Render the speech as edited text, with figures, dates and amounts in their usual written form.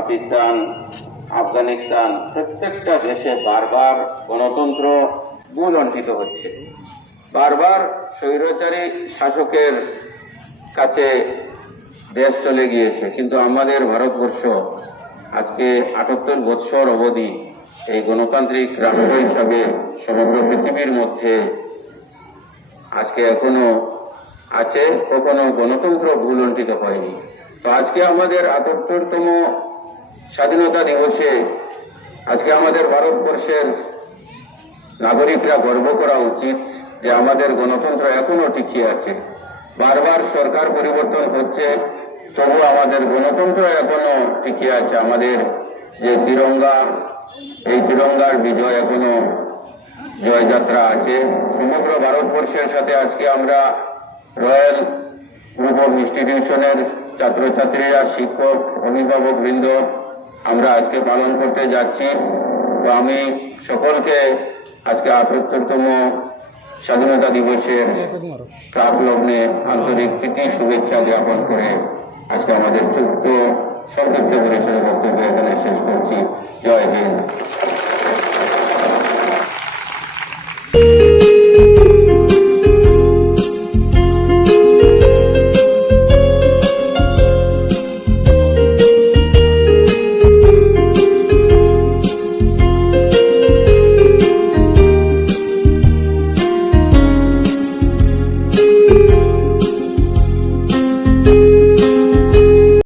পাকিস্তান, আফগানিস্তান প্রত্যেকটা দেশে বারবার গণতন্ত্র ভূলুণ্ঠিত হচ্ছে। বারবার স্বৈরাচারী শাসকের কাছে দেশ চলে গিয়েছে, কিন্তু আমাদের ভারতবর্ষ আজকে ৭৮ বৎসর অবধি এই গণতান্ত্রিক রাষ্ট্র হিসাবে সমগ্র পৃথিবীর মধ্যে আজকে এখনো আছে, কখনো গণতন্ত্র ভূলুণ্ঠিত হয়নি। তো আজকে আমাদের ৭৮তম স্বাধীনতা দিবসে আজকে আমাদের ভারতবর্ষের নাগরিকরা গর্ব করা উচিত যে আমাদের গণতন্ত্র এখনো টিকে আছে। বারবার সরকার পরিবর্তন হচ্ছে, তবু আমাদের গণতন্ত্র এখনো টিকে আছে। আমাদের যে তিরঙ্গা, এই তিরঙ্গার বিজয় এখনো জয়যাত্রা আছে। সমগ্র ভারতবর্ষের সাথে আজকে আমরা রয়্যাল গ্রুপ অফ ইনস্টিটিউশনের ছাত্রছাত্রীরা, শিক্ষক, অভিভাবক বৃন্দ আমরা আজকে পালন করতে যাচ্ছি। তো আমি সকলকে আজকে ৭৮তম স্বাধীনতা দিবসের প্রাক লগ্নে আন্তরিক প্রীতি শুভেচ্ছা জ্ঞাপন করে আজকে আমাদের ছোট্ট সংক্ষিপ্ত পরিসরের বক্তব্য এখানে শেষ করছি। জয় হিন্দ।